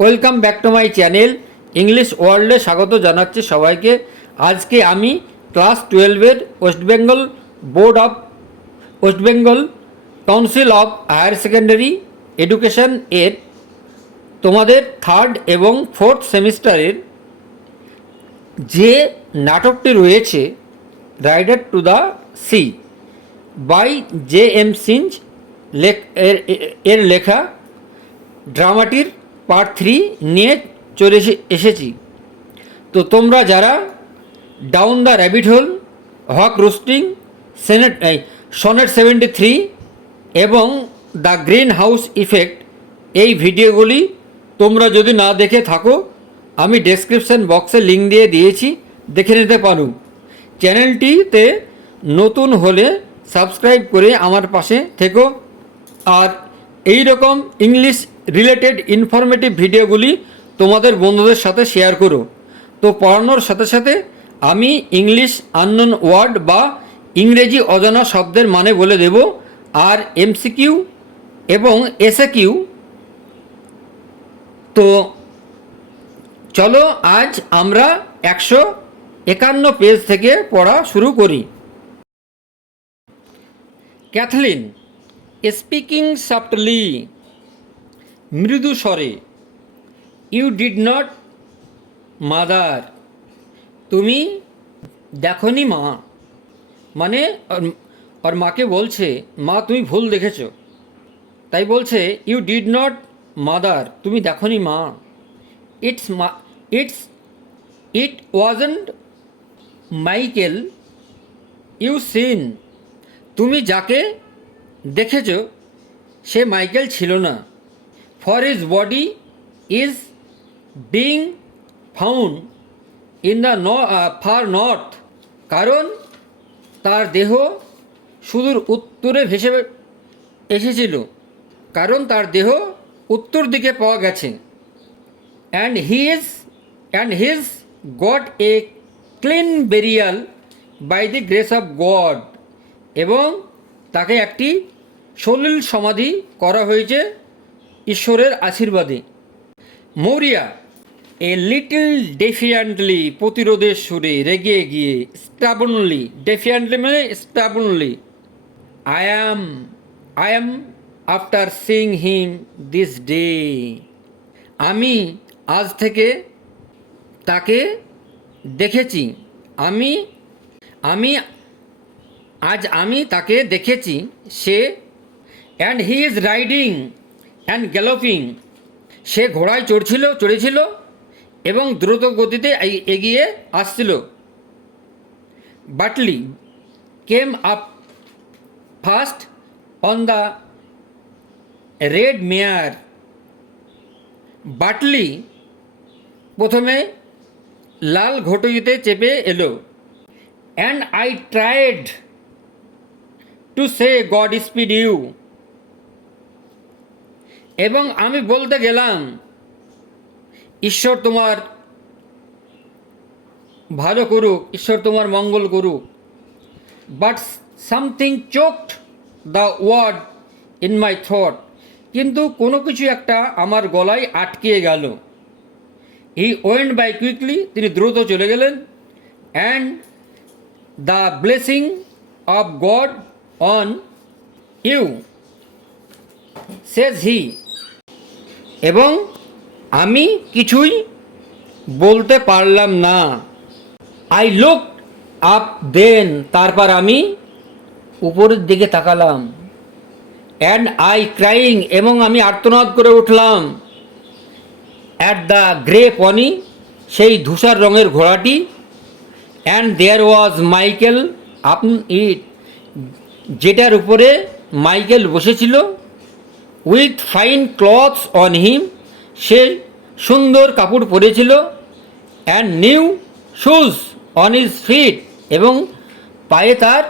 Welcome back to my channel English ওয়ার্ল্ডে স্বাগত জানাচ্ছি সবাইকে। আজকে আমি ক্লাস 12-এর West Bengal Council of Higher Secondary Education এর তোমাদের 3rd এবং 4th সেমিস্টারের যে নাটকটি রয়েছে Riders to the Sea by J.M. Synge এর লেখা ড্রামাটির পার্ট 3 নিয়ে চলে এসেছি। তো তোমরা যারা down the rabbit hole, Haque roasting, sonnet 73 এবং দ্য গ্রিন হাউস ইফেক্ট এই ভিডিওগুলি তোমরা যদি না দেখে থাকো আমি ডেসক্রিপশন বক্সে লিঙ্ক দিয়ে দিয়েছি, দেখে নিতে পারো। চ্যানেলটিতে নতুন হলে সাবস্ক্রাইব করে আমার পাশে থেকো আর এই রকম ইংলিশ রিলেটেড ইনফরমেটিভ ভিডিওগুলি তোমাদের বন্ধুদের সাথে শেয়ার করো। তো পড়ানোর সাথে সাথে আমি ইংলিশ আননোন ওয়ার্ড বা ইংরেজি অজানা শব্দের মানে বলে দেব, আর এমসিকিউ এবং এসএকিউ। তো চলো আজ আমরা 151 পেজ থেকে পড়া শুরু করি। ক্যাথলিন স্পিকিং সফটলি, মৃদু স্বরে, ইউ ডিড নট মাদার, তুমি দেখনি মা। মানে ওর মাকে বলছে, মা তুমি ভুল দেখেছ। তাই বলছে ইউ ডিড নট মাদার, তুমি দেখনি মা। It wasn't Michael you seen, তুমি যাকে দেখেছ সে মাইকেল ছিল না। For his body is being found in the far north, কারণ তার দেহ সুদূর উত্তরে ভেসে এসেছিল, কারণ তার দেহ উত্তর দিকে পাওয়া গেছে। And his got a clean burial by the grace of God, এবং তাকে একটি সলিল সমাধি করা হয়েছে ঈশ্বরের আশীর্বাদে। মৌরিয়া এ লিটল ডেফিয়ান্টলি, প্রতিরোধের সুরে রেগে গিয়ে, স্টাবনলি, ডেফিয়ান্টলি মানে stubbornly, I am after seeing him this day, আমি আজ থেকে তাকে দেখেছি, আমি তাকে দেখেছি, সে and he is riding and galloping, সে ঘোড়ায় চড়েছিল এবং দ্রুত গতিতে এগিয়ে আসছিল। Bartley came up first on the red mare, বাটলি প্রথমে লাল ঘোড়াটিতে চেপে এলো। And I tried to say God speed you, এবং আমি বলতে গেলাম ঈশ্বর তোমার ভালো করুক, ঈশ্বর তোমার মঙ্গল করুক। But something choked the word in my থট, কিন্তু কোনো কিছু একটা আমার গলায় আটকে গেল। হি ওয়েন্ট বাই কুইকলি, তিনি দ্রুত চলে গেলেন। And the blessing of God on you says he, এবং আমি কিছুই বলতে পারলাম না। আই লুক আপ দেন, তারপর আমি উপরের দিকে তাকালাম। অ্যান্ড আই ক্রাইং, এবং আমি আর্তনাদ করে উঠলাম। অ্যাট দ্য গ্রে পনি, সেই ধূসর রঙের ঘোড়াটি। অ্যান্ড দেয়ার ওয়াজ মাইকেল আপন ইট, যেটার উপরে মাইকেল বসেছিল। With fine clothes on him, সে সুন্দর কাপড় পরেছিল। And new shoes on his feet, এবং পায়ে তার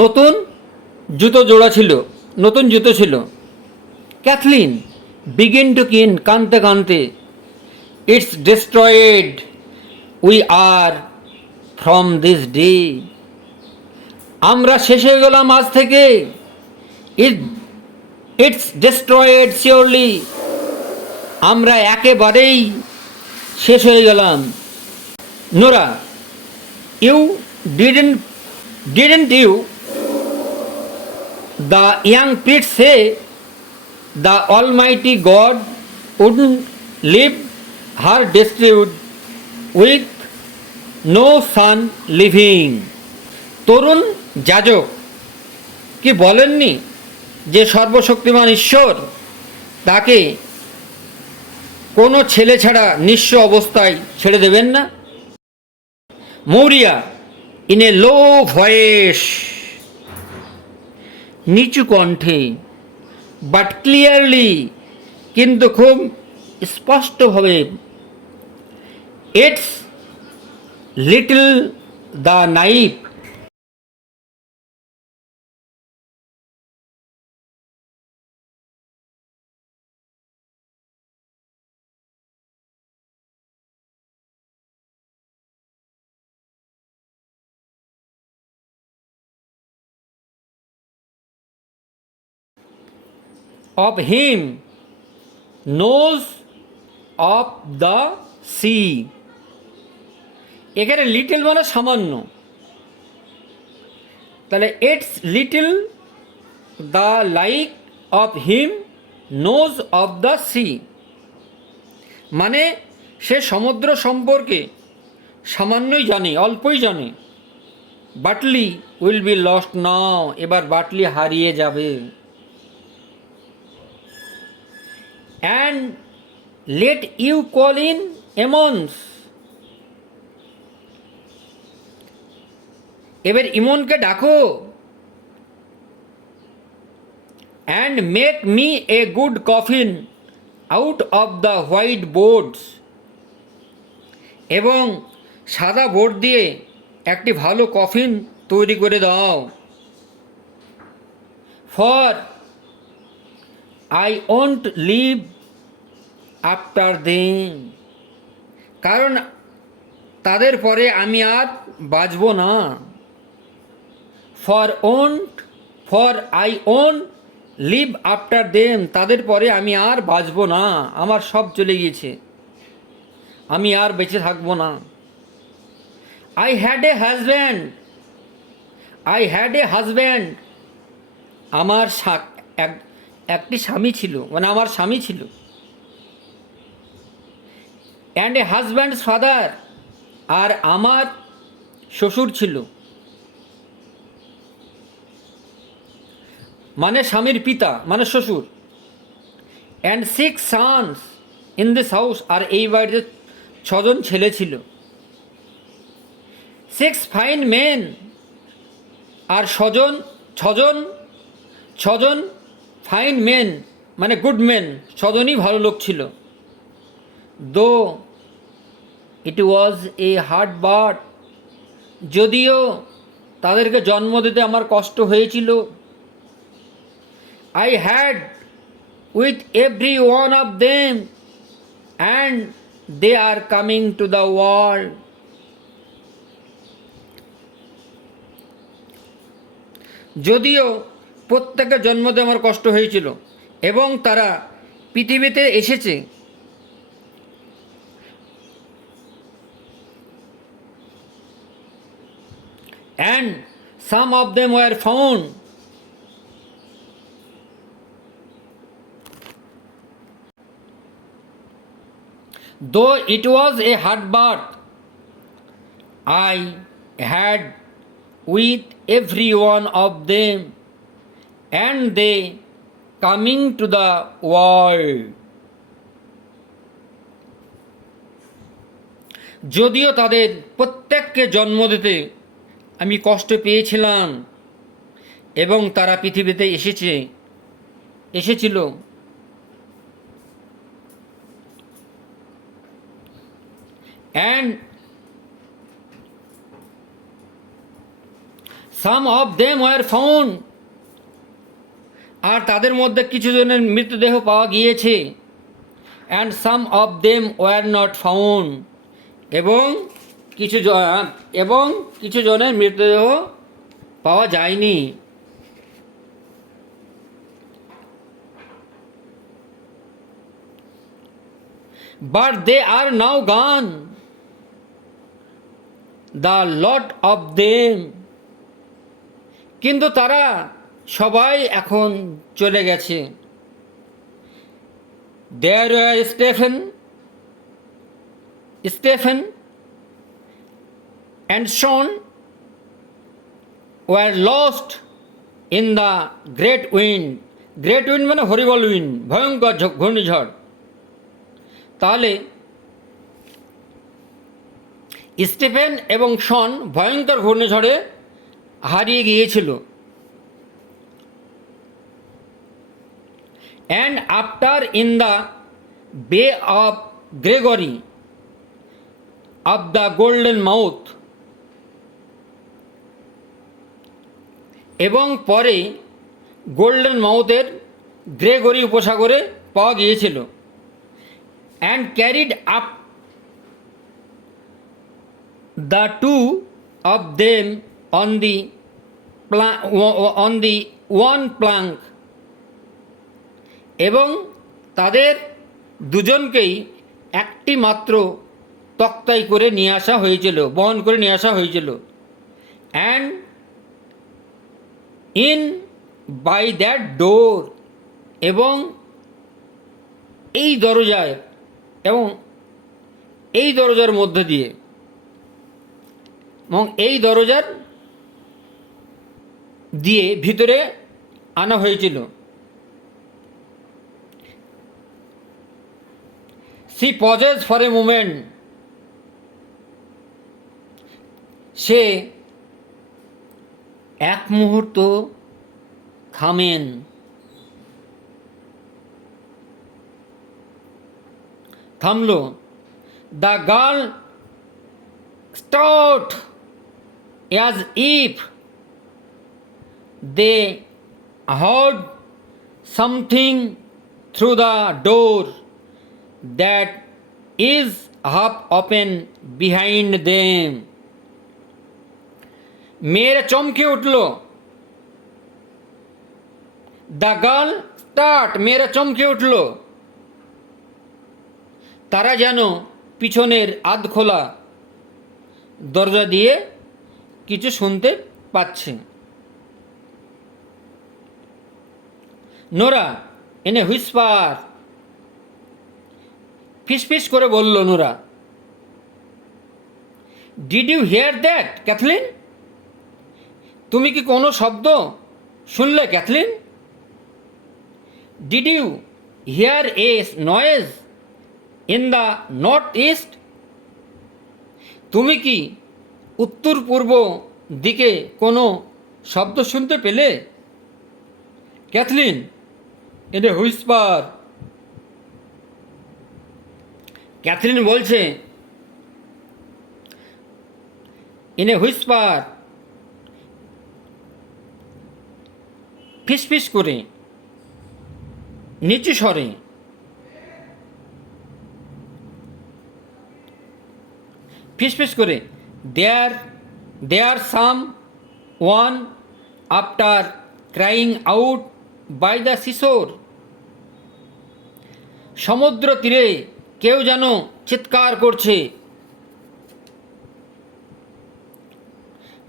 নতুন জুতো ছিল। ক্যাথলিন বিগিন টু কিন, কাঁদতে কাঁদতে। It's destroyed we are from this day, আমরা শেষ হয়ে গেলাম আজ থেকে। ইটস ডিস্ট্রয়েড শিওরলি, আমরা একেবারেই শেষ হয়ে গেলাম। Nora, you didn't you the young priest say the Almighty God wouldn't leave her distribute with no son living? তরুণ যাজক কি বলেননি যে সর্বশক্তিমান ঈশ্বর তাকে কোনো ছেলে ছাড়া নিঃস্ব অবস্থায় ছেড়ে দেবেন না? Maurya in a low voice, নিচু কণ্ঠে, বাট ক্লিয়ারলি, কিন্তু খুব স্পষ্টভাবে, it's little the knife of him knows of the sea. এখানে লিটল মানে সামান্য, তাহলে it's little the like of him knows of the sea, মানে সে সমুদ্র সম্পর্কে সামান্যই জানে, অল্পই জানে। Bartley will be lost now, এবার বাটলি হারিয়ে যাবে। And let you call in Eamon, এবার ইমনকে ডাকো। And make me a good coffin out of the white boards, এবং সাদা বোর্ড দিয়ে একটি ভালো কফিন তৈরি করে দাও। For I won't live after them, কারণ তাদের পরে আমি আর বাঁচব না। For I won't live after them, তাদের পরে আমি আর বাঁচব না, আমার সব চলে গিয়েছে, আমি আর বেঁচে থাকব না। আই হ্যাড এ হাজব্যান্ড, আমার একটি স্বামী ছিল, মানে আমার স্বামী ছিল। অ্যান্ড এ হাজব্যান্ডস ফাদার, আর আমার শ্বশুর ছিল, মানে স্বামীর পিতা মানে শ্বশুর। And 6 sons in this house, আর এই বাড়িতে 6জন ছেলে ছিল। 6 fine men, আর 6জন ফাইন মেন মানে গুড মেন, 6জনই ভালো লোক ছিল। দো ইট ওয়াজ এ হার্ড বার্থ, যদিও তাদেরকে জন্ম দিতে আমার কষ্ট হয়েছিল। I had with every one of them, and they are coming to the world. যদিও প্রত্যেকের জন্ম দিয়ে আমার কষ্ট হয়েছিল এবং তারা পৃথিবীতে এসেছে। And some of them were found, though it was a hard birth, I had with every one of them, and they coming to the world. যদিও তাদের প্রত্যেককে জন্ম দিতে আমি কষ্ট পেয়েছিলাম এবং তারা পৃথিবীতে এসেছিল। And some of them were found, আর তাদের মধ্যে কিছু জনের মৃতদেহ পাওয়া গিয়েছে। And some of them were not found, এবং কিছু জনের মৃতদেহ পাওয়া যায়নি। but they are now gone, the lot of them. কিন্তু তারা সবাই এখন চলে গেছে। There were Stephen and Sean were lost in the great wind. Great wind মানে হরিবল উইন্ড, ভয়ঙ্কর ঘূর্ণিঝড়। তাহলে স্টিফেন এবং শন ভয়ঙ্কর ঘূর্ণিঝড়ে হারিয়ে গিয়েছিল। And after in the bay of Gregory of the golden mouth, এবং পরে গোল্ডেন মাউথের গ্রেগরি উপসাগরে পাওয়া গিয়েছিল। And carried up the two of them on the one plank, এবং তাদের দুজনকেই একটি মাত্র তক্তাই করে নিয়ে আসা হয়েছিল, বহন করে নিয়ে আসা হয়েছিল। অ্যান্ড ইন বাই দ্যাট ডোর, এবং এই দরজায়, এবং এই দরজার মধ্য দিয়ে, এবং এই দরজার দিয়ে ভিতরে আনা হয়েছিল। She pauses for a moment, সে এক মুহূর্ত থামেন। থামলো। The girl start as if they heard something through the door that is half open behind them. মেয়েরা চমকে উঠল। দ্য গার্ল স্টার্ট, মেয়েরা চমকে উঠল। তারা যেন পিছনের আধখোলা দরজা দিয়ে কিছু শুনতে পাচ্ছে। নোরা এনে হুইসপার, ফিসফিস করে বলল Nora. Did you hear that Cathleen? তুমি কি কোনো শব্দ শুনলে Cathleen? Did you hear a noise in the north east? তুমি কি উত্তর পূর্ব দিকে কোনো শব্দ শুনতে পেলে? Cathleen in a whisper, Cathleen বলছে ইন এ হুইসপার, ফিসফিস করে, নিচু স্বরে। ফিসফিস করে, there someone after crying out by the seashore. সমুদ্র তীরে কেউ যেন চিৎকার করছে।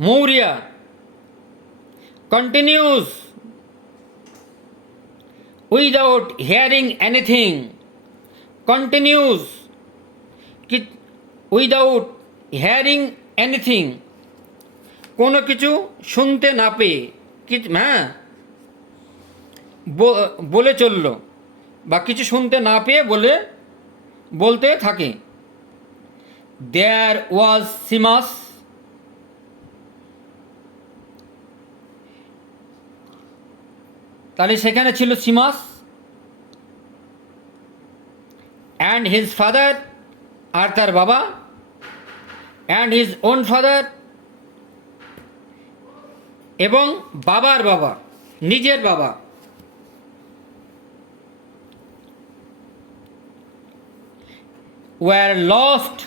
Maurya continues without hearing anything, continuous without hearing anything, কোনো কিছু শুনতে না পেয়ে, হ্যাঁ বলে চলল, বা কিছু শুনতে না পেয়ে বলতে থাকে। দেয়ার ওয়াজ সিমাস, তাহলে সেখানে ছিল সিমাস অ্যান্ড হিজ ফাদার, আর তার বাবা, অ্যান্ড হিজ ওন ফাদার, এবং বাবার বাবা, নিজের বাবা। Were lost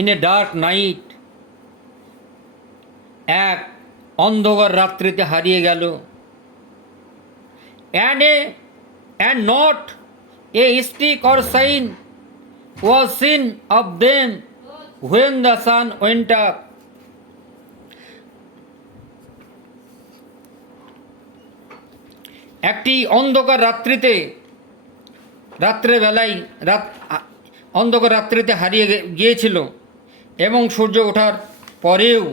in a dark night, এক অন্ধকার রাত্রিতে হারিয়ে গেল। And not a stick or sign was seen of them when the sun went up. একটি অন্ধকার রাত্রেবেলায় অন্ধকার রাত্রিতে হারিয়ে গিয়েছিল এবং সূর্য ওঠার পরেও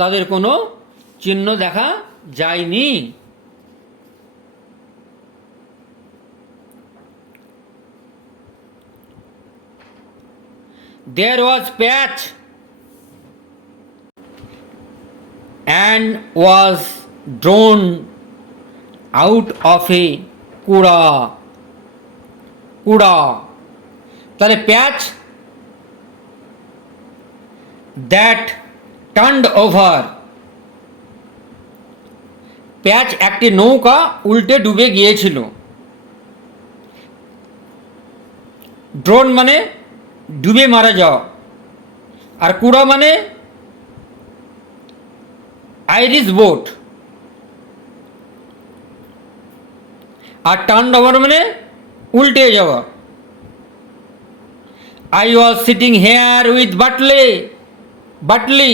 তাদের কোনো চিহ্ন দেখা যায়নি। There was patch and was drawn out of a কুড়া। তাহলে প্যাচ দ্যাট টার্নড ওভার, প্যাচ একটি নৌকা উল্টে ডুবে গিয়েছিল। ড্রোন মানে ডুবে মারা যাওয়া, আর কুড়া মানে আইরিশ বোট, আর টার্ন ওভার মানে উল্টে যাওয়া। I was sitting here with Bartley,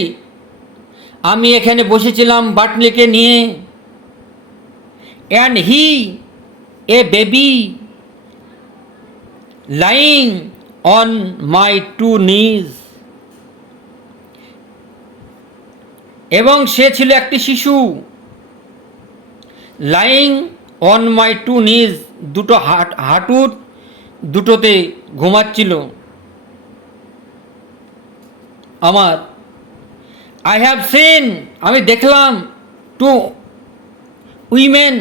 আমি এখানে বসেছিলাম বাটলিকে নিয়ে। And he a baby lying on my two knees, এবং সে ছিল একটি শিশু। লাইং অন মাই টু নিজ, দুটো হাঁটুর দুটোতে ঘুমাচ্ছিল আমার। আই হ্যাভ সিন, আমি দেখলাম, টু উইমেন,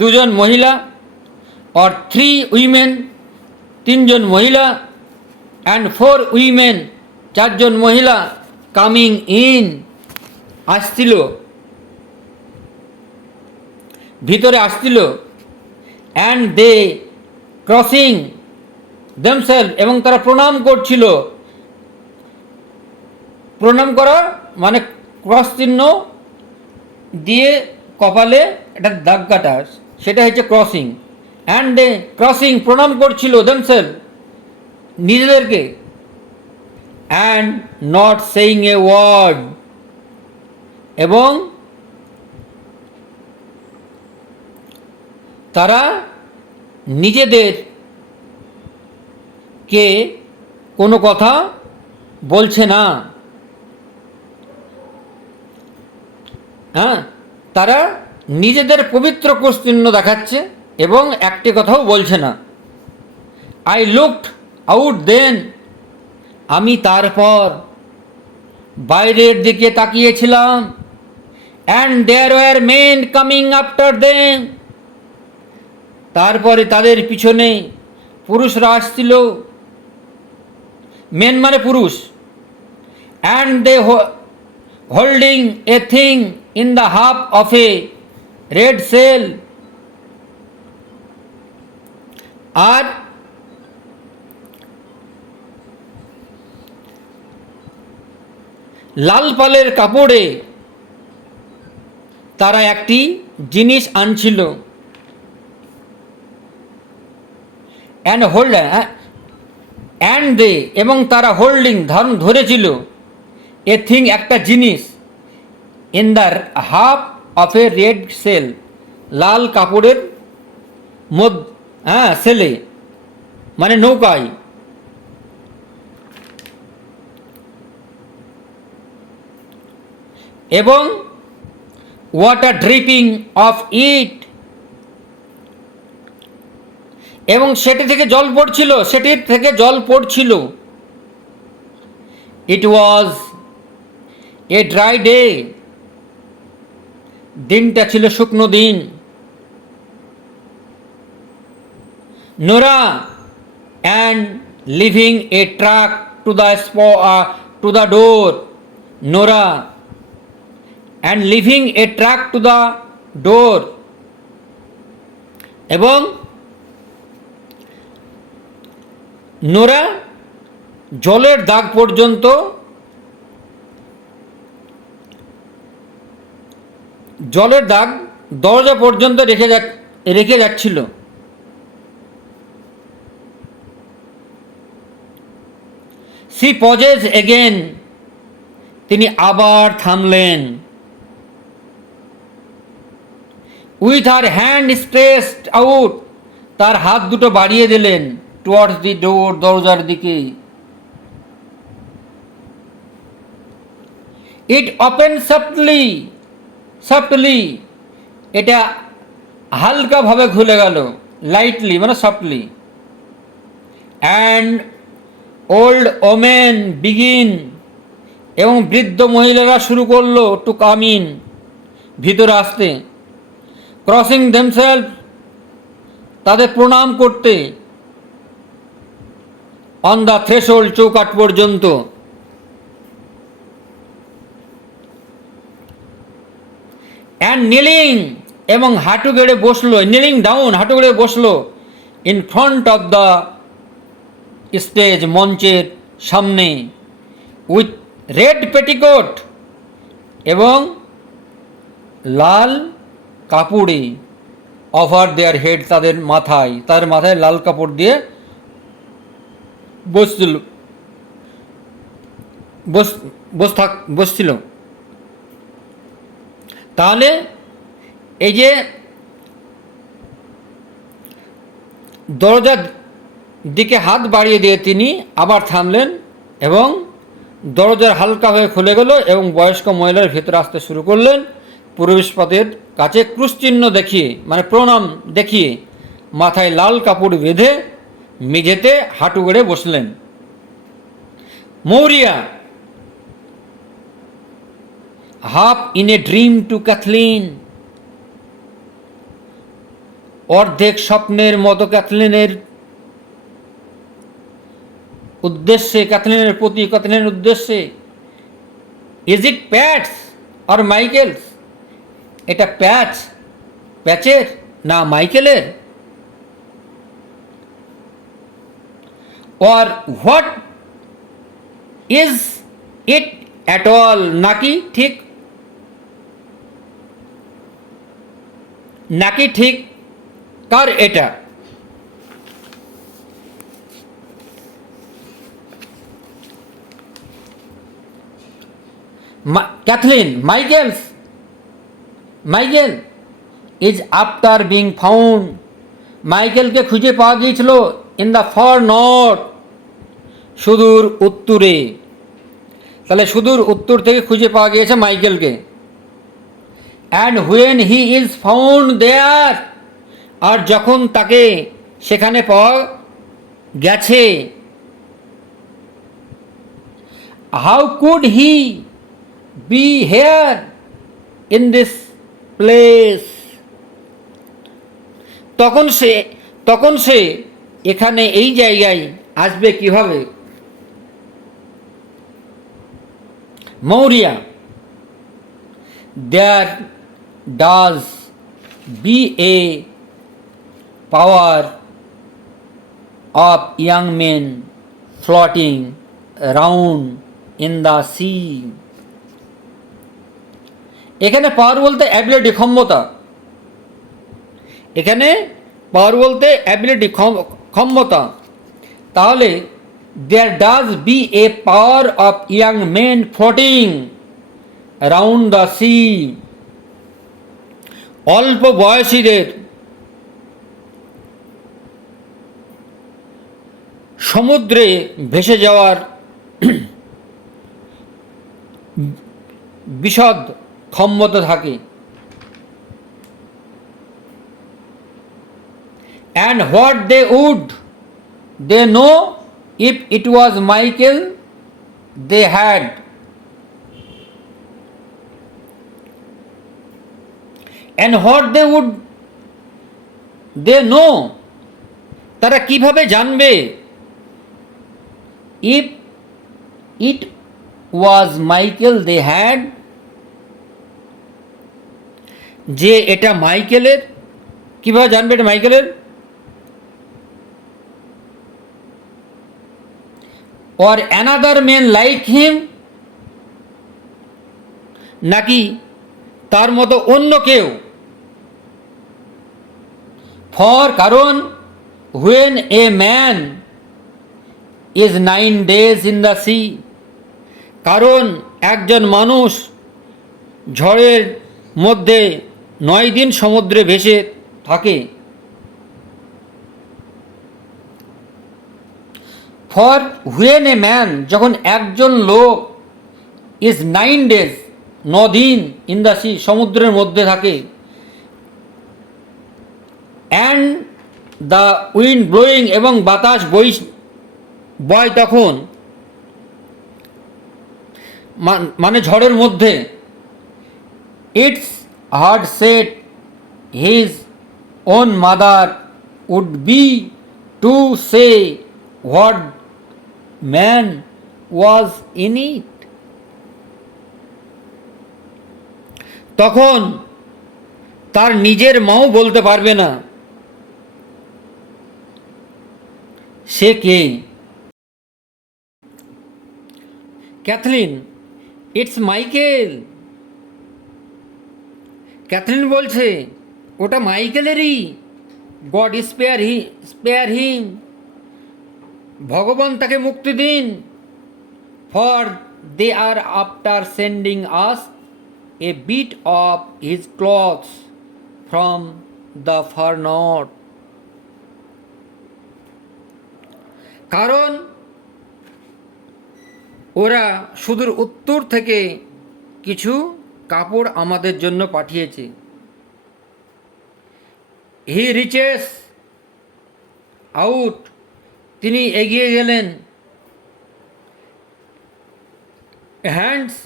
দুজন মহিলা, অর থ্রি উইমেন, তিনজন মহিলা, অ্যান্ড ফোর উইমেন, চারজন মহিলা, কামিং ইন, আসছিল, ভিতরে আসছিল। অ্যান্ড দে ক্রসিং দেমসেলফ, এবং তারা প্রণাম করছিল। প্রণাম করা মানে ক্রস চিহ্ন দিয়ে কপালে একটা দাগ কাটা, সেটা হচ্ছে ক্রসিং। অ্যান্ড দে ক্রসিং, প্রণাম করছিল দেমসেলফ, নিজেদেরকে। And not saying a word, এবং তারা নিজেদেরকে কোনো কথা বলছে না। হ্যাঁ, তারা নিজেদের পবিত্র কোষ্ঠিন্য দেখাচ্ছে এবং একটি কথাও বলছে না। আই লুকড আউট দেন, আমি তারপর বাইরের দিকে তাকিয়েছিলাম। And there were men coming after them, তারপরে তাদের পিছনে পুরুষরা আসছিল। মেন মানে পুরুষ। And they holding a thing in the half of a red sail, আর লাল পালের কাপড়ে তারা একটি জিনিস আনছিল। অ্যান্ড দে, এবং তারা হোল্ডিং, ধরেছিল, এ থিং, একটা জিনিস, in the half of a red sail, লাল কাপড়ের সেলে মানে নৌকায়। এবং ওয়াটার ড্রিপিং অফ ইট, এবং সেটি থেকে জল পড়ছিল। ইট ওয়াজ এ ড্রাই ডে, দিনটা ছিল শুকনো দিন। Nora and living A truck to the door, Nora and living A truck to the door, এবং নোরা জলের দাগ পর্যন্ত, দরজা পর্যন্ত রেখে যাচ্ছিল। She pauses again. তিনি আবার থামলেন। With her hand stretched out, তার হাত দুটো বাড়িয়ে দিলেন towards the door, দরজার দিকে। It opened softly, softly, এটা হালকাভাবে খুলে গেল, লাইটলি মানে softly. And old women begin, এবং বৃদ্ধ মহিলারা শুরু করলো টু কাম ইন, ভিতরে আসতে। ক্রসিং দেমসেলফ, তাদের প্রণাম করতে। অন দ্য থ্রেশহোল্ড, চৌকাঠ পর্যন্ত। অ্যান্ড নিলিং, এবং হাঁটু গেড়ে বসলো, নিলিং ডাউন, হাঁটু গেড়ে বসলো। In front of the stage, মঞ্চের সামনে। উইথ রেড পেটিকোট, এবং লাল কাপড়ে। ওভার দেয়ার হেড, তাদের মাথায় লাল কাপড় দিয়ে বসছিল। তাহলে এই যে দরজার দিকে হাত বাড়িয়ে দিয়ে তিনি আবার থামলেন, এবং দরজার হালকাভাবে খুলে গেল, এবং বয়স্ক মহিলার ভেতরে আসতে শুরু করলেন। প্রবেশপথের কাছে ক্রুশ চিহ্ন দেখিয়ে, মানে প্রণাম দেখিয়ে, মাথায় লাল কাপড় বেঁধে মেঝেতে হাঁটু গেড়ে বসলেন। Maurya, half in a dream to Cathleen, অর্ধেক স্বপ্নের মতো ক্যাথলিনের উদ্দেশ্যে, ক্যাথলিনের প্রতি, ক্যাথলিনের উদ্দেশ্যে। Is it Pat's or Michael's, এটা প্যাচের না মাইকেলের? or what is it at all, নাকি ঠিক কার এটা? Cathleen, Michael is after being found, মাইকেলকে খুঁজে পাওয়া গিয়েছিল ইন দ্য ফার নর্থ, সুদূর উত্তরে। তাহলে সুদূর উত্তর থেকে খুঁজে পাওয়া গিয়েছে মাইকেলকে। And when he is found there, আর যখন তাকে সেখানে পাওয়া গেছে, how could he be here in this place, তখন সে এখানে এই জায়গায় আসবে কিভাবে? Maurya, there does be a power of young men floating round in the sea. এখানে পাওয়ার বলতে অ্যাবিলিটি, ক্ষমতা। এখানে পাওয়ার বলতে অ্যাবিলিটি, ক্ষমতা। তাহলে there does be a power of young men floating round the sea, অল্প বয়সীদের সমুদ্রে ভেসে যাওয়ার বিশদ ক্ষমতা থাকে। And what they know if it was Michael they had. And what they know, তারা কিভাবে জানবে? If it was Michael they had, যে এটা মাইকেলের, কিভাবে জানবে এটা মাইকেলের? or another man like him, নাকি তার মতো অন্য কেউ? for, কারণ when a man is 9 days in the C, কারণ একজন মানুষ ঝড়ের মধ্যে 9 দিন সমুদ্রে ভেসে থাকে। ফর হুয়েন এ ম্যান, যখন একজন লোক ইজ 9 days 9 দিন ইন দ্য সি সমুদ্রের মধ্যে থাকে, অ্যান্ড দ্য উইন্ড ব্লোয়িং এবং বাতাস বয় তখন, মানে ঝড়ের মধ্যে, it's hard set his own mother would be to say what man was in it, তখন তার নিজের মাও বলতে পারবে না সে কে। Cathleen, it's Michael. ক্যাথলিন বলছে, ওটা মাইকেলেরই। গড স্পেয়ার হিম, ভগবান তাকে মুক্তি দিন। For they are after sending us a bit of his clothes from the far north, কারণ ওরা সুদূর উত্তর থেকে কিছু কাপড় আমাদের জন্য পাঠিয়েছে। হি রিচেস আউট, তিনি এগিয়ে গেলেন। Hands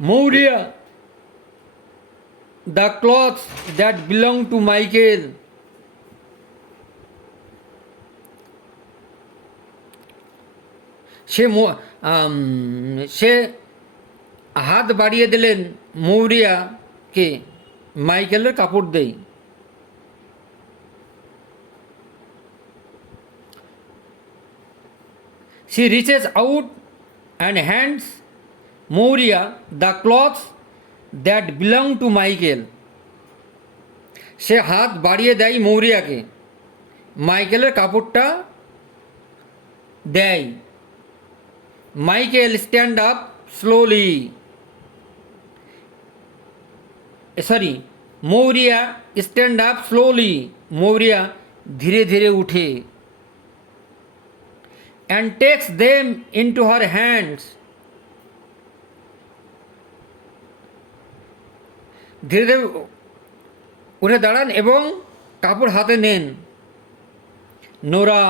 Maurya the clothes that belong to Michael, সে হাত বাড়িয়ে দিলেন মৌরিয়াকে, মাইকেলের কাপড় দেই। She reaches out and hands Moria the cloths that belong to Michael. সে হাত বাড়িয়ে দেয় মৌরিয়াকে, মাইকেলের কাপড়টা দেয়। Michael stand up slowly, Maurya stand up slowly, Maurya ধীরে ধীরে উঠে। and takes them into her hands, ধীরে ধীরে উঠে দাঁড়ান এবং কাপড় হাতে নেন। নোরা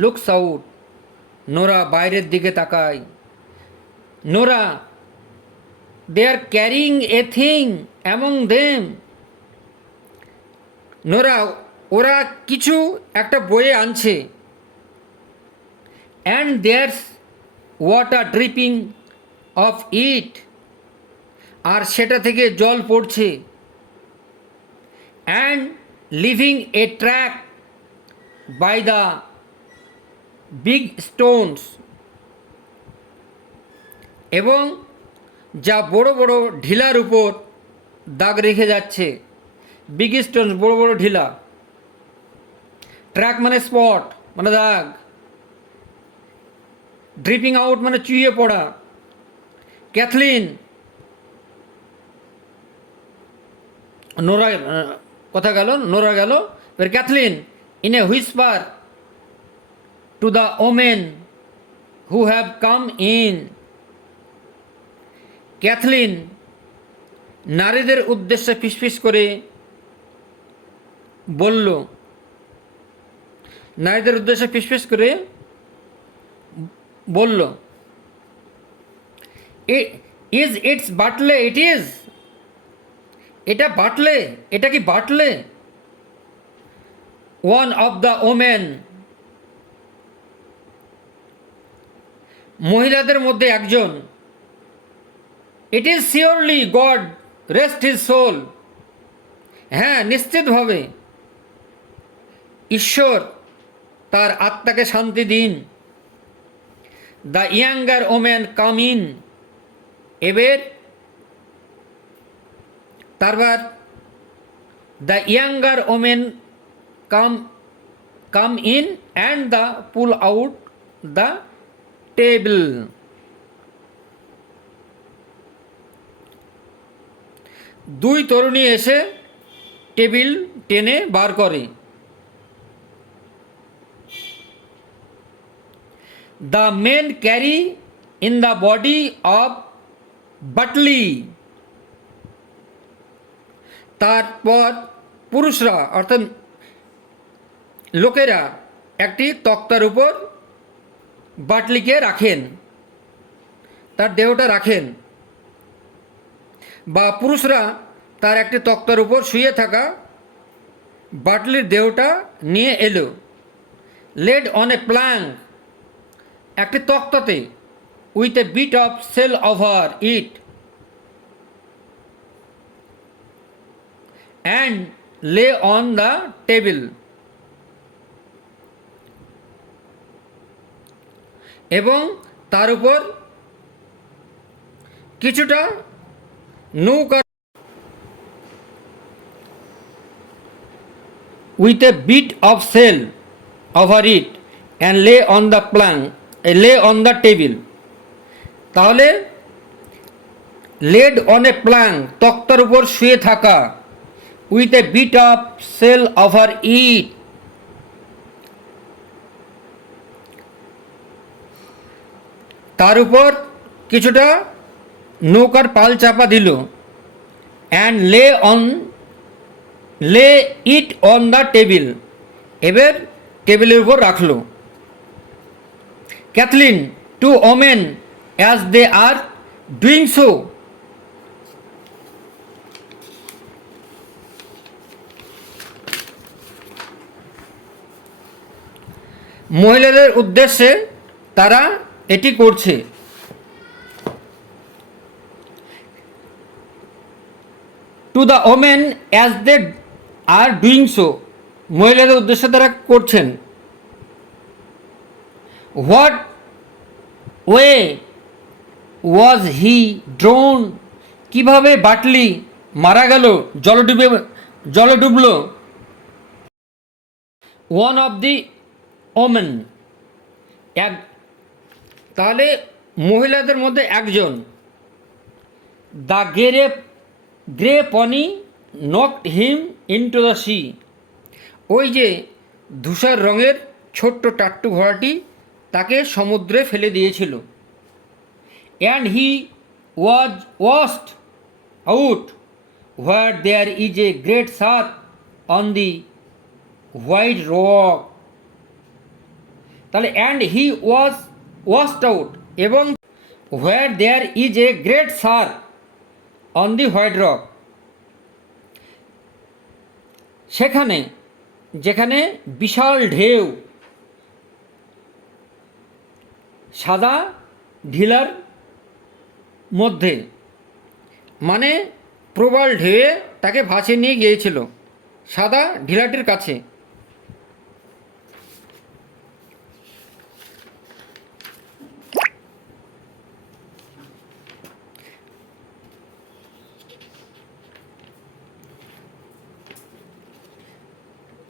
লুকস আউট, নোরা বাইরের দিকে তাকায়। Nora, they are carrying a thing among them, Nora, ওরা কিছু একটা বয়ে আনছে। and there's water dripping of it, আর সেটা থেকে জল পড়ছে। and leaving a track by the big stones, এবং যা বড় বড় ঢিলার উপর দাগ রেখে যাচ্ছে। বিগ স্টোনস, বড় বড় ঢিলা। ট্র্যাক মানে স্পট, মানে দাগ। ড্রিপিং আউট মানে চুইয়ে পড়া। ক্যাথলিন, নোরা কথা গেল, নোরা গেল। এবার Cathleen in a whisper to the women who have come in, Cathleen নারীদের উদ্দেশ্যে ফিসফিস করে বলল, নারীদের উদ্দেশ্যে ফিসফিস করে বলল, is it's Bartley, it is, এটা বাটলে, এটা কি Bartley? One of the women, মহিলাদের মধ্যে একজন। It is surely God rest his soul, হ্যাঁ নিশ্চিতভাবে ঈশ্বর তার আত্মাকে শান্তি দিন। The younger women come in, এবার তারপর the younger women come in and the pull out the table. দুই তরুণী এসে টেবিল টেনে বার করে। The men carry in the body of Bartley. তারপর পুরুষরা অর্থাৎ লোকেরা একটি তক্তার উপর বাটলিকে রাখেন, তার দেহটা রাখেন, বা পুরুষরা তার একটি তক্তার উপর শুয়ে থাকা বাটলির দেহটা নিয়ে এলো। লেড অন এ প্ল্যাঙ্ক, একটি তক্তাতে, with a bit of sail over it and lay on the table, এবং তার উপর কিছুটা নৌকা, with a bit of shell over it and lay on the plank, lay on the table। তাহলে laid on a plank, তক্তার উপর শুয়ে থাকা, with a bit of shell over it, তার উপর কিছুটা নৌকার পাল চাপা দিল, and lay it on the table, এবার টেবিলের উপর রাখলো। Cathleen, to women as they are doing so, মহিলাদের উদ্দেশ্যে তারা এটি করছে। To the women as they are doing so, মহিলাদের উদ্দেশ্যে তারা করছেন। What way was he drowned, কীভাবে বাটলি মারা গেল, জলে ডুবল। ওয়ান অফ দি ওমেন, এক, তাহলে মহিলাদের মধ্যে একজন। The grey pony knocked him into the sea, ওই যে ধূসর রঙের ছোট্ট টাট্টু ঘোড়াটি তাকে সমুদ্রে ফেলে দিয়েছিল। And he was washed out where there is a great surf on the white rock, তাহলে and he was washed out, এবং where there is a great surf on the white rock, সেখানে যেখানে বিশাল ঢেউ সাদা ঢিলার মধ্যে, মানে প্রবল ঢেউয়ে তাকে ভাসিয়ে নিয়ে গিয়েছিল সাদা ঢিলাটির কাছে।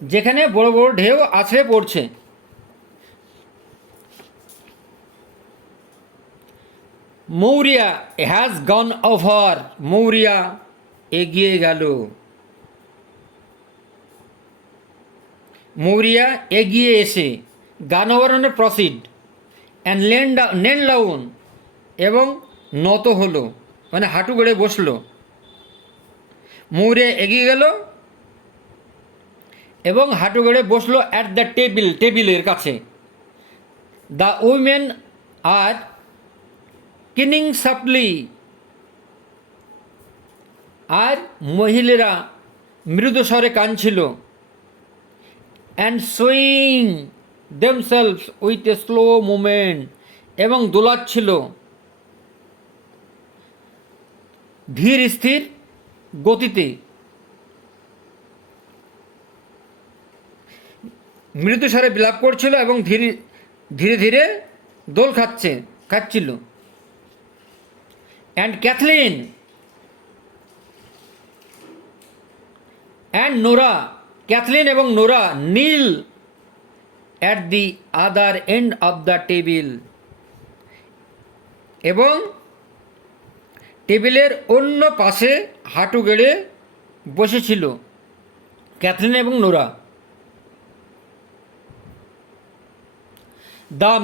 যেখানে বড় বড় ঢেউ আছড়ে পড়ছে। Maurya has gone over, Maurya এগিয়ে গেল, মৌরিয়া এগিয়ে এসে, গান ওভার প্রসিড, অ্যান্ড নেন ডাউন, এবং নত হলো, মানে হাঁটু গেড়ে বসলো। মৌরিয়া এগিয়ে গেল এবং হাঁটু গেড়ে বসলো অ্যাট দ্য টেবিল, টেবিলের কাছে। The women are keening softly, আর মহিলারা মৃদু স্বরে কাঁদছিল। And swing themselves with a slow movement, এবং দোলাচ্ছিল ধীর স্থির গতিতে। মৃদু স্বরে বিলাপ করছিল এবং ধীরে ধীরে দোল খাচ্ছিল। অ্যান্ড ক্যাথলিন অ্যান্ড নোরা, ক্যাথলিন এবং Nora kneel at the other end of the table, এবং টেবিলের অন্য পাশে হাঁটু গেড়ে বসেছিল ক্যাথরিন এবং Nora. The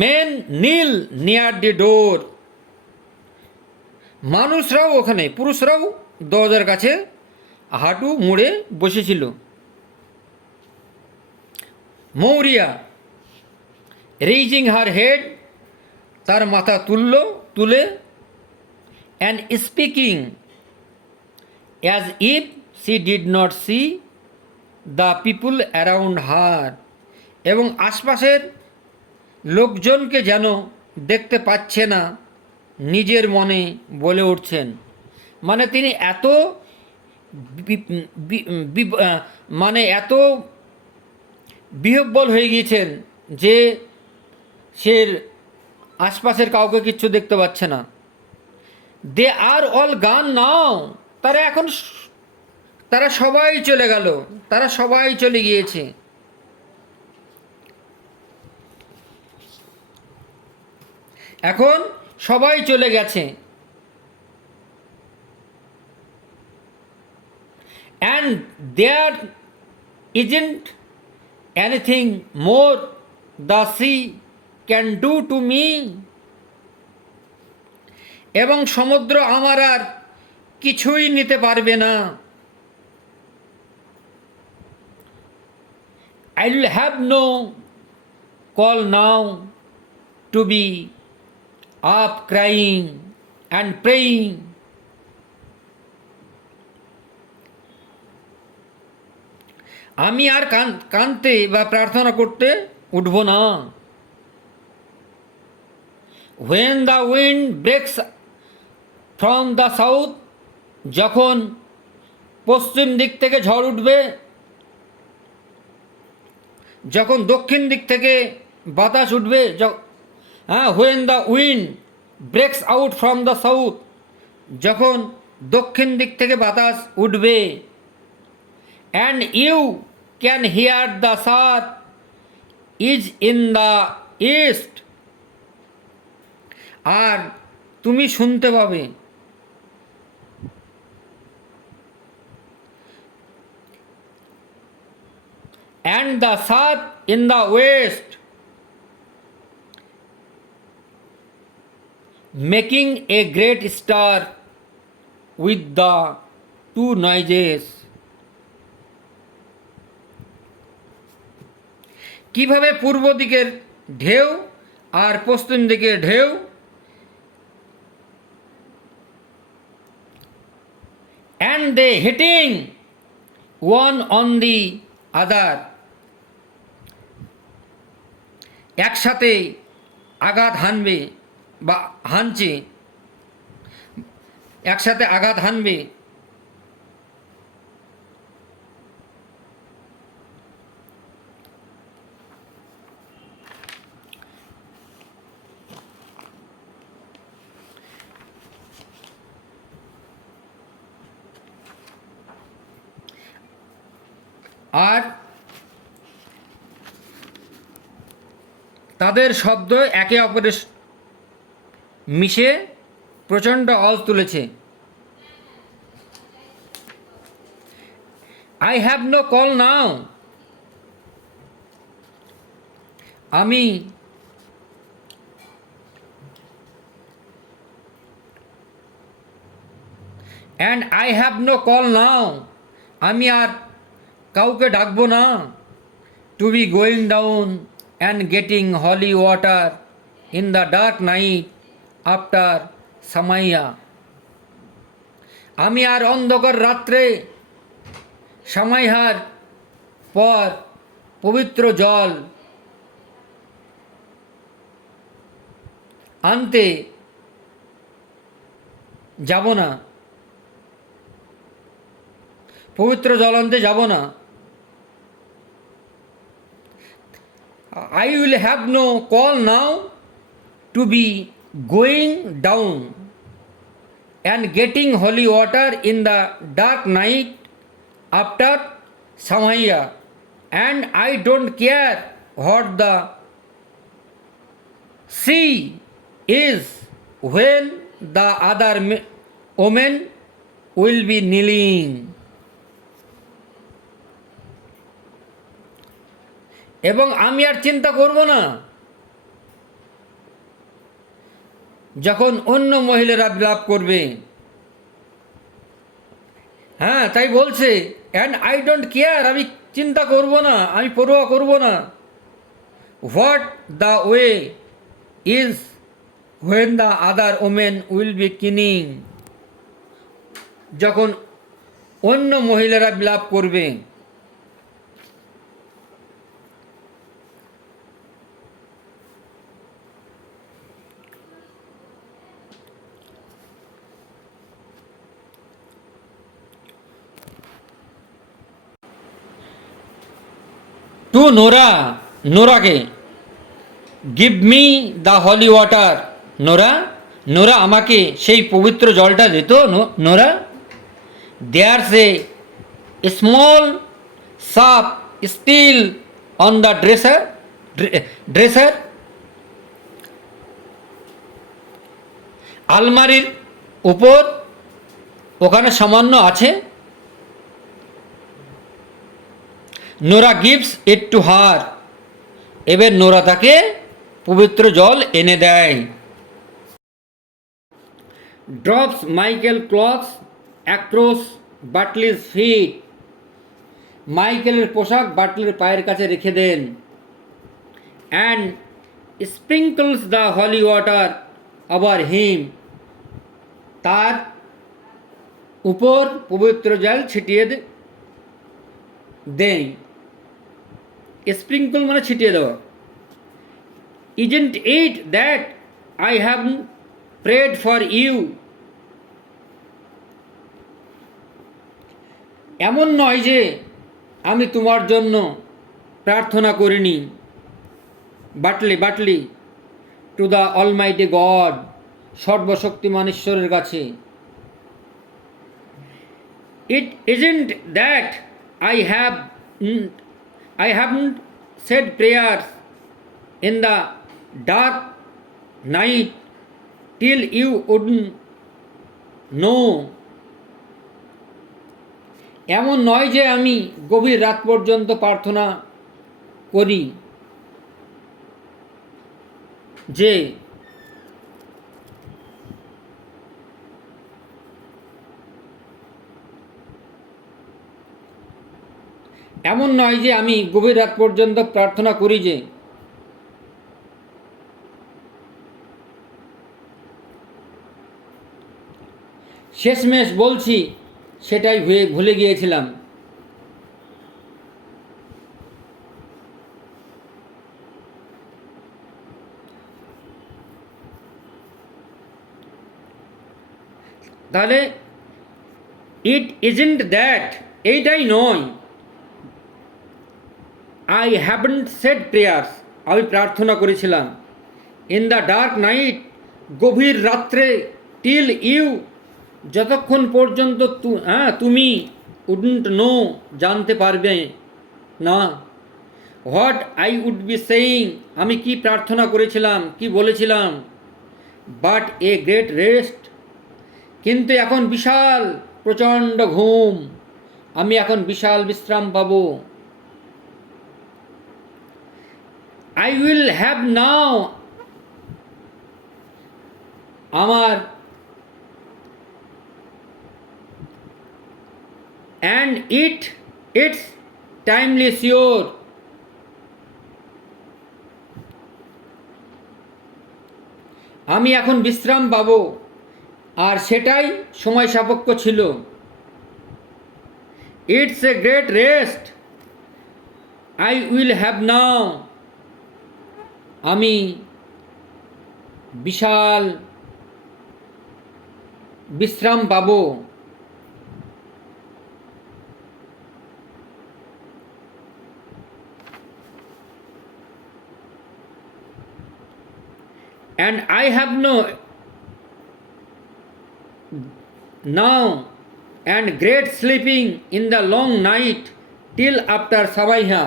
men kneel near the door, মানুষরাও ওখানে, পুরুষরাও দরজার কাছে হাঁটু মুড়ে বসেছিল। মৌরিয়া রেইজিং হার হেড, তার মাথা তুলে and speaking as if C did not C the people around হার, এবং আশপাশের লোকজনকে যেন দেখতে পাচ্ছে না, নিজের মনে বলে উঠছেন। মানে তিনি এত এত বিহ্বল হয়ে গিয়েছেন যে সে আশপাশের কাউকে কিচ্ছু দেখতে পাচ্ছে না। দে আর অল গান নাও, তারা সবাই চলে গেল, তারা সবাই চলে গিয়েছে। এখন সবাই চলে গেছে। And there isn't anything more the sea can do to me, এবং সমুদ্র আমার আর কিছুই নিতে পারবে না। I will have no call now to be up crying and praying. আমি আর কাঁদতে বা প্রার্থনা করতে উঠব না। When the wind breaks from the south, যখন পশ্চিম দিক থেকে ঝড় উঠবে, যখন দক্ষিণ দিক থেকে বাতাস উঠবে, when the wind breaks out from the south, যখন দক্ষিণ দিক থেকে বাতাস উঠবে, and you can hear the sun is in the east, আর তুমি শুনতে পাবে and the sun in the west, making a great star with the two noises. কিভাবে পূর্ব দিকের ঢেউ আর পশ্চিম দিকের ঢেউ and they hitting one on the other, একসাথে আঘাত হানবে বা হানছে, একসাথে আঘাত হানবে। আর তাদের শব্দ একে অপরের মিশে প্রচণ্ড আওয়াজ তুলেছে। I have no call now, আমি and I have no call now, আমি আর কাউকে ডাকবো না। To be going down and getting holy water in the dark night after Samhain, আমি আর অন্ধকার রাত্রে সামাইহার পর পবিত্র জল আনতে যাব না, পবিত্র জল আনতে যাব না। I will have no call now to be going down and getting holy water in the dark night after Samaya, and I don't care what the sea is when the other women will be kneeling. এবং আমি আর চিন্তা করব না যখন অন্য মহিলারা বিলাপ করবে। হ্যাঁ, তাই বলছে, অ্যান্ড আই ডোন্ট কেয়ার, আমি চিন্তা করব না, আমি পরোয়া করব না। What the way is when the other women will be keening, যখন অন্য মহিলারা বিলাপ করবে। টু নোরা, নোরাকে, give me the holy water, Nora, Nora আমাকে সেই পবিত্র জলটা দিত। Nora, there's a small sup still on the dresser, আলমারির উপর ওখানে সামান্য আছে। Nora gives it to her, এবার নোরা তাকে পবিত্র জল এনে দেয়। Drops Michael clothes across Bartley's feet, মাইকেলের পোশাক বাটলির পায়ের কাছে রেখে দেন। And sprinkles the holy water over him, তার উপর পবিত্র জল ছিটিয়ে দেন। স্প্রিঙ্কল মানে ছিটিয়ে দেওয়া। Isn't it that I have prayed for you, এমন নয় যে আমি তোমার জন্য প্রার্থনা করিনি। Bartley to the Almighty God, সর্বশক্তিমান ঈশ্বরের কাছে। It isn't that I haven't said prayers in the dark night till you wouldn't know, এমন নয় যে আমি গভীর রাত পর্যন্ত প্রার্থনা করি যে এমন নয় যে আমি গভীর রাত পর্যন্ত প্রার্থনা করি যে শেষমেশ বলছি সেটাই ভুলে গিয়েছিলাম। তাহলে ইট ইজন্ট দ্যাট, এইটাই নয়, আই হ্যাভেন্ট সেড প্রেয়ার্স, আমি প্রার্থনা করেছিলাম, ইন দ্য ডার্ক নাইট, গভীর রাত্রে, টিল ইউ, যতক্ষণ পর্যন্ত তুমি উডন্ট নো, জানতে পারবে না, what I would be saying, আমি কি প্রার্থনা করেছিলাম, কি বলেছিলাম, বাট এ গ্রেট রেস্ট, কিন্তু এখন বিশাল প্রচণ্ড ঘুম, আমি এখন বিশাল বিশ্রাম পাব। I will have now, আমার, and it's timely sure, আমি এখন বিশ্রাম পাব, আর সেটাই সময় সাপেক্ষ ছিল। It's a great rest I will have now, আমি বিশাল বিশ্রাম পাব। And I have now and great sleeping in the long night till after Sabaiha,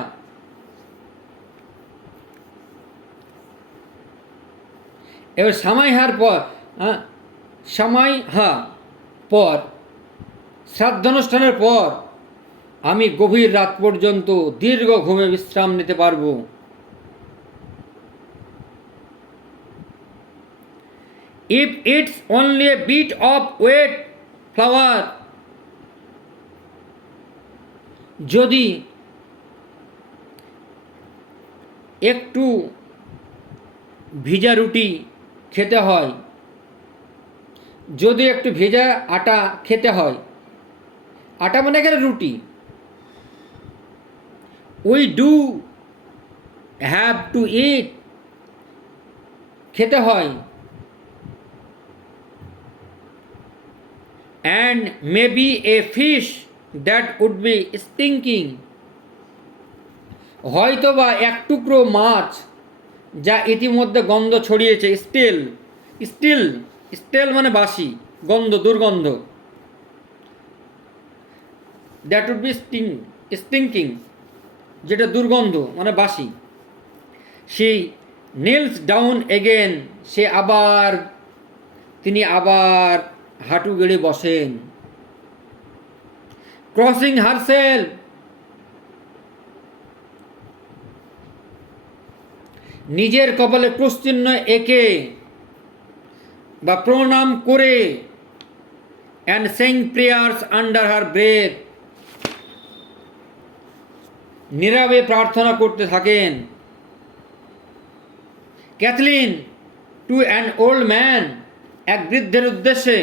এবার সামাইহার পর, হ্যাঁ, সামাইহা পর, শ্রাদ্ধানুষ্ঠানের পর আমি গভীর রাত পর্যন্ত দীর্ঘ ঘুমে বিশ্রাম নিতে পারবো। If it's only a bit of wet flour, যদি একটু ভিজা রুটি খেতে হয়, যদি একটু ভেজা আটা খেতে হয়, আটা মানে এখানে রুটি, we do have to eat, খেতে হয়, and maybe a fish that would be stinking, হয়তো বা এক টুকরো মাছ যা ইতিমধ্যে গন্ধ ছড়িয়েছে, স্টিল, স্টিল, স্টেল মানে বাসি, গন্ধ, দুর্গন্ধ, দ্যাট উড বি স্টিঙ্কিং, যেটা দুর্গন্ধ মানে বাসি। সেই নিলস ডাউন এগেন, তিনি আবার হাঁটু গেড়ে বসেন। ক্রসিং হারসেলফ, নিজের কপালে ক্রস চিহ্ন এঁকে বা প্রণাম করে, and saying prayers under her breath, নীরবে প্রার্থনা করতে থাকেন। Cathleen to an old man, এক বৃদ্ধের উদ্দেশ্যে,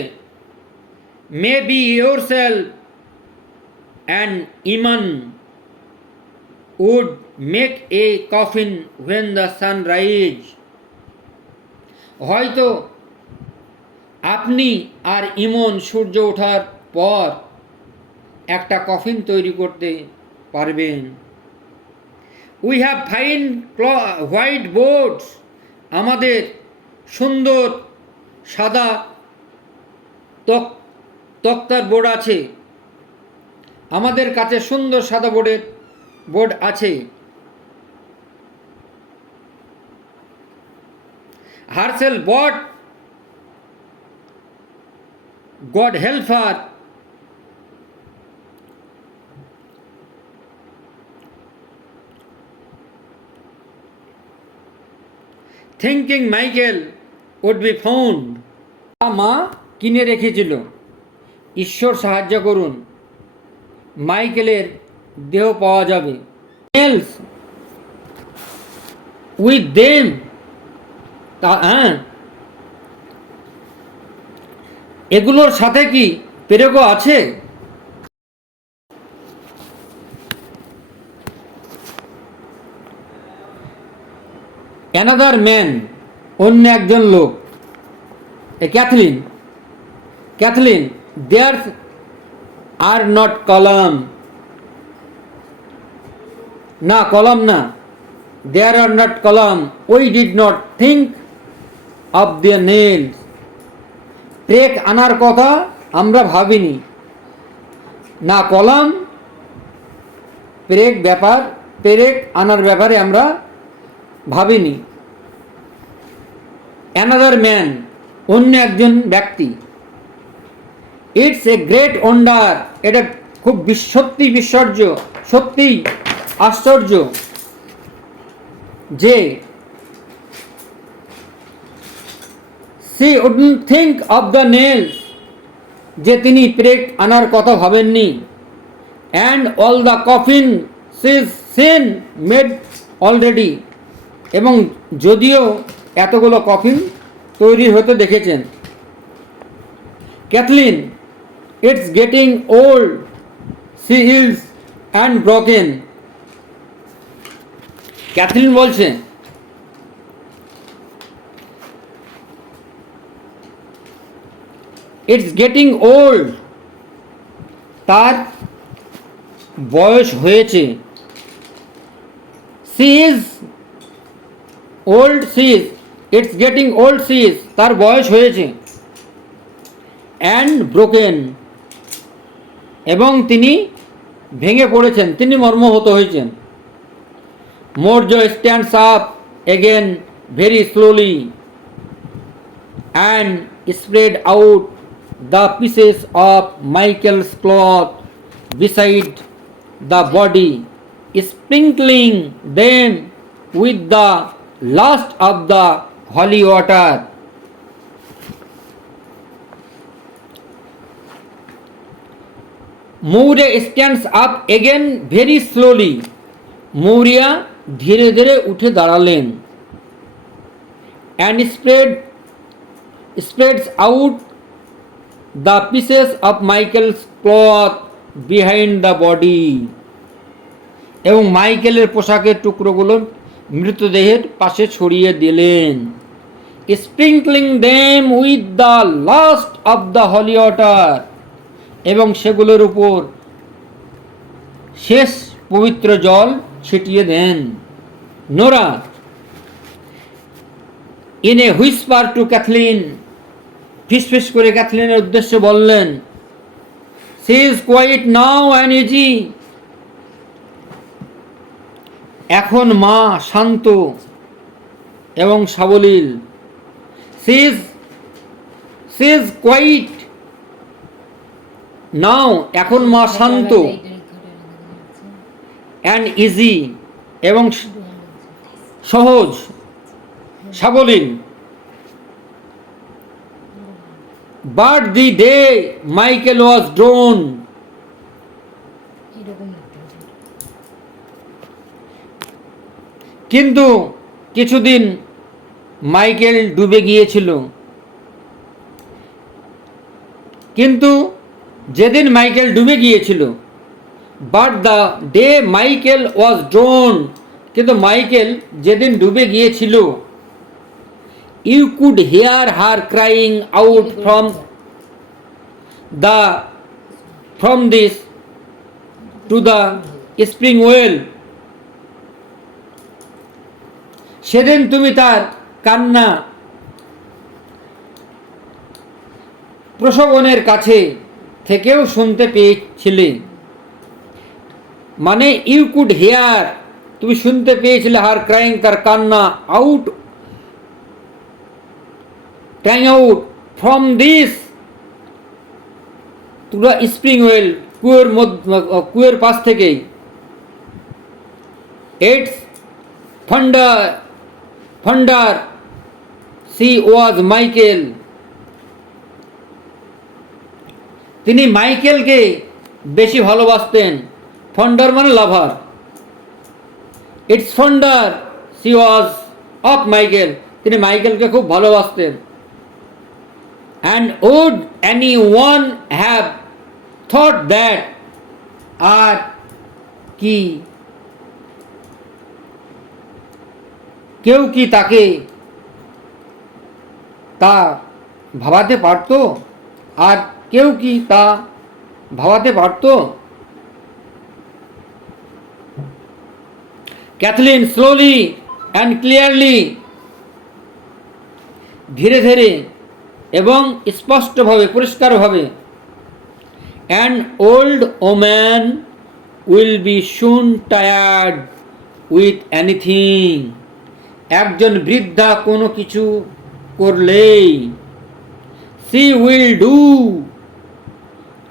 may be yourself and Eamon would make a coffin when the sun rise, হয়তো আপনি আর ইমন সূর্য ওঠার পর একটা কফিন তৈরি করতে পারবেন। We have fine white boards, আমাদের সুন্দর সাদা তক্তার বোর্ড আছে, আমাদের কাছে সুন্দর সাদা বোর্ড আছে। Herself bought, God help her, thinking Michael would be found, মা কিনে রেখেছিল, ঈশ্বর সাহায্য করুন, মাইকেলের দেহ পাওয়া যাবে। এলস উইথ দেম, হ্যাঁ, এগুলোর সাথে কি পেরেকও আছে? অ্যানাদার ম্যান, অন্য একজন লোক, Cathleen, there are not column, না কলাম না, there are not column, we did not think of the nails, প্রেক আনার কথা আমরা ভাবিনি, না কলাম, পেরেক আনার ব্যাপারে আমরা ভাবিনি। অ্যানাদার ম্যান, অন্য একজন ব্যক্তি, ইটস এ গ্রেট ওয়ান্ডার, এটা খুব সত্যিই আশ্চর্য যে she wouldn't think of the nails, যে তিনি পেরেক আনার কথা ভাবেননি, and all the coffin seen made already, এবং যদিও এতগুলো কফিন তৈরি হতে দেখেছেন। Cathleen, it's getting old, she is and broken, Cathleen বলছে ইটস গেটিং ওল্ড, তার বয়স হয়েছে, ইটস গেটিং ওল্ড, তার বয়স হয়েছে, অ্যান্ড ব্রোকেন, এবং তিনি ভেঙে পড়েছেন, তিনি মর্মাহত হয়েছেন। Maurya stands up again very slowly, and spread out the pieces of Michael's cloth beside the body, sprinkling them with the last of the holy water. Maurya stands up again very slowly. Maurya ধীরে ধীরে উঠে দাঁড়ালেন। and spreads out the pieces of Michael's cloth behind the body, এবং মাইকেলের পোশাকের টুকরোগুলো মৃতদেহের পাশে ছড়িয়ে দিলেন। sprinkling them with the last of the holy water, এবং সেগুলোর উপর শেষ পবিত্র জল ছিটিয়ে দেন। Nora in a whisper to Cathleen, ফিসফিস করে ক্যাথলিনের উদ্দেশ্যে বললেন, she is quiet now and easy, এখন মা শান্ত এবং সাবলীল। সি ইজ কোয়াইট নাও, এখন মা শান্ত, অ্যান্ড ইজি, এবং সহজ সাবলীল। But the day Michael was drowned, কিন্তু কিছুদিন মাইকেল ডুবে গিয়েছিল। কিন্তু যেদিন মাইকেল ডুবে গিয়েছিল, but the day Michael was drowned, কিন্তু মাইকেল যেদিন ডুবে গিয়েছিল, you could hear her crying out from this to the spring well, সেদিন তুমি তার কান্না প্রসবনের কাছে থেকেও শুনতে পেয়েছিলে। মানে ইউ কুড হিয়ার, তুমি শুনতে পেয়েছিলে, হার ক্রাইং, তার কান্না, crying out from this to the spring well, কুয়ের পাশ থেকেই। It's fonder she was Michael, তিনি মাইকেলকে বেশি ভালোবাসতেন। ফন্ডার মানে lover. It's fonder she was of Michael, তিনি মাইকেলকে খুব ভালোবাসতেন। And would anyone have thought that, আর কি কেউ কি তাকে তা ভাবাতে পারত? আর কেউ কি তা ভাবাতে পারত? ক্যাথলিন স্লোলি অ্যান্ড ক্লিয়ারলি, ধীরে ধীরে এবং স্পষ্টভাবে, পরিষ্কারভাবে, an old woman will be soon tired with anything, একজন বৃদ্ধা কোনো কিছু করলেই, she will do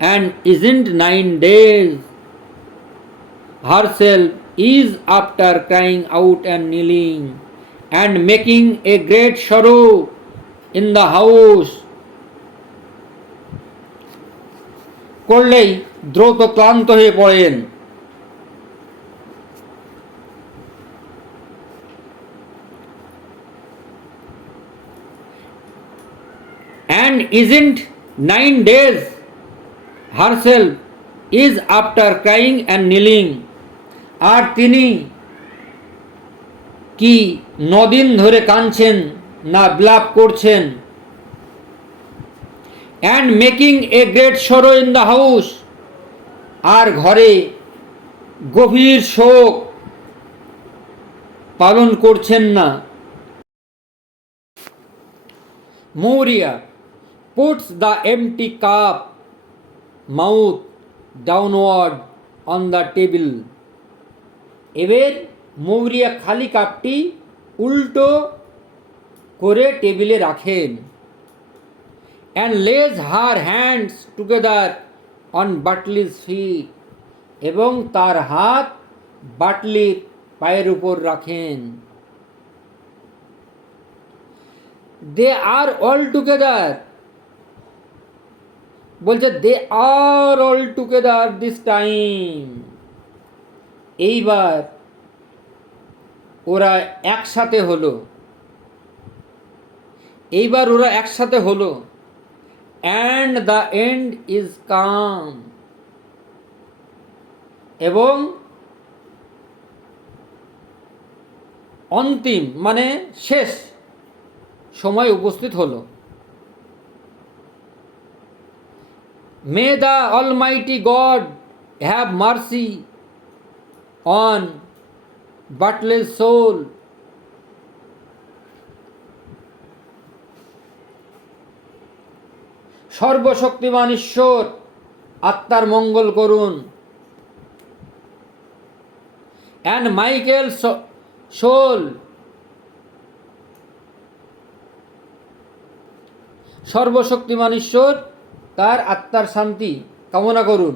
and isn't 9 days herself is after crying out and kneeling and making a great sorrow in the house, করলেই দ্রুত ক্লান্ত হয়ে পড়েন। and isn't 9 days herself is after crying and kneeling, আর তিনি কি 9 দিন ধরে কাঁদছেন না বিলাপ করছেন। and making a great sorrow in the house, আর ঘরে গভীর শোক পালন করছেন না। Maurya puts the empty cup mouth downward on the table, এবার মৌরিয়া খালি কাপটি উল্টো করে টেবিলে রাখেন। and lays her hands together on Bartley's feet, এবং তার হাত বাটলির পায়ের উপর রাখেন। They are all together, বলছে they are all together this time, এইবার ওরা একসাথে হলো, এইবার ওরা একসাথে হলো। and the end is come, এবং অন্তিম মানে শেষ সময় উপস্থিত হলো। May the Almighty God have mercy on Bartley's soul, সর্বশক্তিমান ঈশ্বর আত্মার মঙ্গল করুন। and Michael's soul, সর্বশক্তিমান ঈশ্বর তার আত্মার শান্তি কামনা করুন।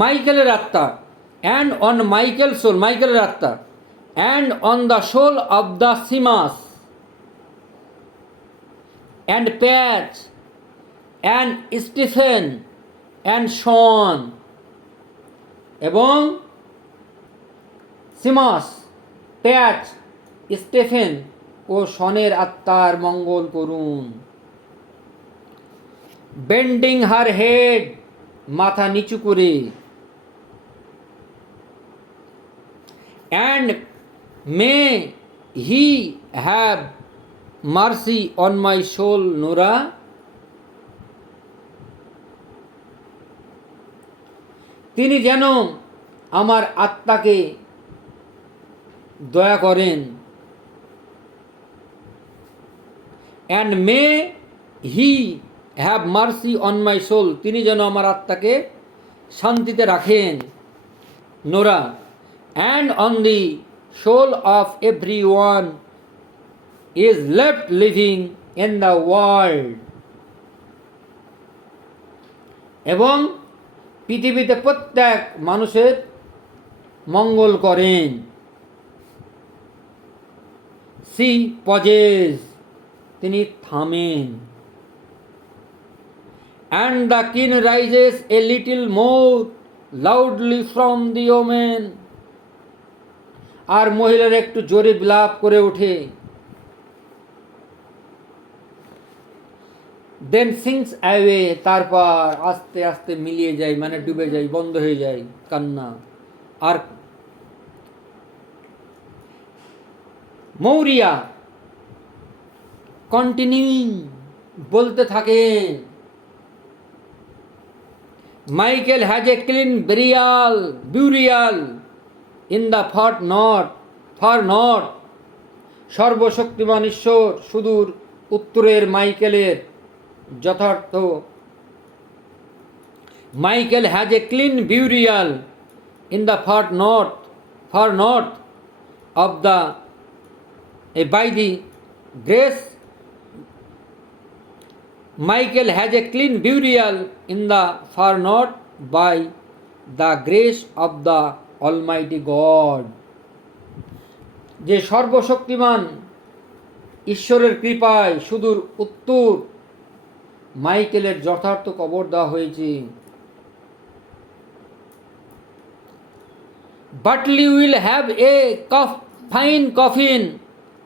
মাইকেলের আত্মা, and on Michael's soul, মাইকেলের আত্মা, and on the soul of the Simas and Patch and Stephen and Sean, এবং সিমাস, প্যাচ, স্টেফেন ও শনের আত্মার মঙ্গল করুন। বেন্ডিং হার হেড, মাথা নিচু করে, and may he have mercy on my soul, Nora, তিনি যেন আমার আত্মাকে দয়া করেন। and may he have mercy on my soul, তিনি যেন আমার আত্মাকে শান্তিতে রাখেন। Nora, and on the soul of everyone is left living in the world, এবং পৃথিবীতে প্রত্যেক মানুষের মঙ্গল করেন। সি পজেস, তিনি থামেন। and the king rises a little more loudly from the woman, আর মহিলার একটু জোরে বিলাপ করে ওঠে। দেন সিংস অ্যাওয়ে, তারপর আস্তে আস্তে মিলিয়ে যায়, মানে ডুবে যায়, বন্ধ হয়ে যায় কান্না। আর মৌরিয়া কন্টিনিউইং, বলতে থাকেন, Michael has a clean burial in the far north, সর্বশক্তিমান ঈশ্বর সুদূর উত্তরের মাইকেলের যথার্থ। Michael has a clean burial in the far north of the by the grace, Michael has a clean burial in the far north by the grace of the Almighty God, যে সর্বশক্তিমান ঈশ্বরের কৃপায় সুদূর উত্তর মাইকেলের যথার্থ কবর দেওয়া হয়েছে। Bartley will have a fine coffin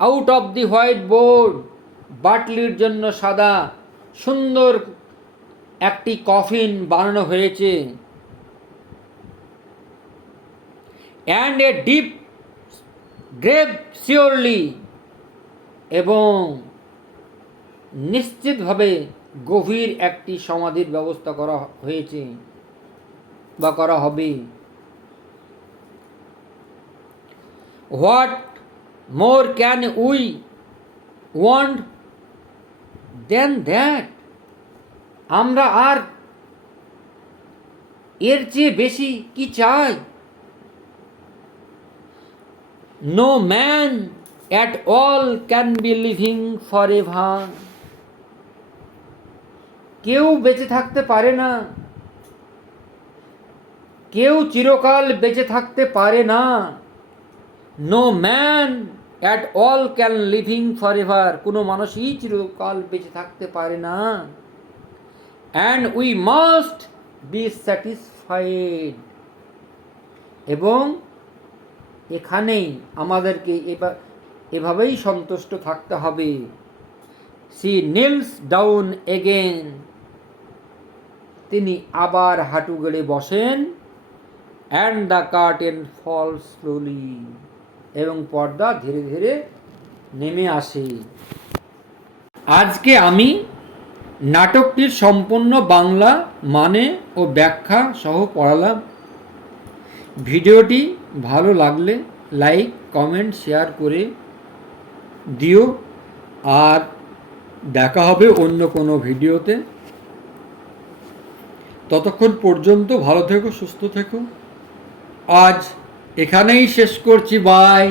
out of the white board, বাটলির জন্য সাদা সুন্দর একটি কফিন বানানো হয়েছে। and a deep grave surely, এবং নিশ্চিতভাবে গভীর একটি সমাধির ব্যবস্থা করা হয়েছে বা করা হবে। What more can we want than that, আমরা আর এর চেয়ে বেশি কি চাই? No man at all can be living for ever. কেউ বেঁচে থাকতে পারে না, কেউ চিরকাল বেঁচে থাকতে পারে না। No man at all can living for ever, কোনো মানুষই চিরকাল বেঁচে থাকতে পারে না। And we must be satisfied, এবং এখানেই আমাদেরকে এভাবেই সন্তুষ্ট থাকতে হবে। সি নিলস ডাউন এগেন, তিনি আবার হাঁটু গেড়ে বসেন। And the curtain fall slowly, এবং পর্দা ধীরে ধীরে নেমে আসে। আজকে আমি নাটকটির সম্পূর্ণ বাংলা মানে ও ব্যাখ্যা সহ পড়ালাম। ভিডিওটি ভালো লাগলে লাইক কমেন্ট শেয়ার করে দিও, আর দেখা হবে অন্য কোনো ভিডিওতে। ততক্ষণ পর্যন্ত ভালো থেকো, সুস্থ থেকো। আজ এখানেই শেষ করছি, বাই।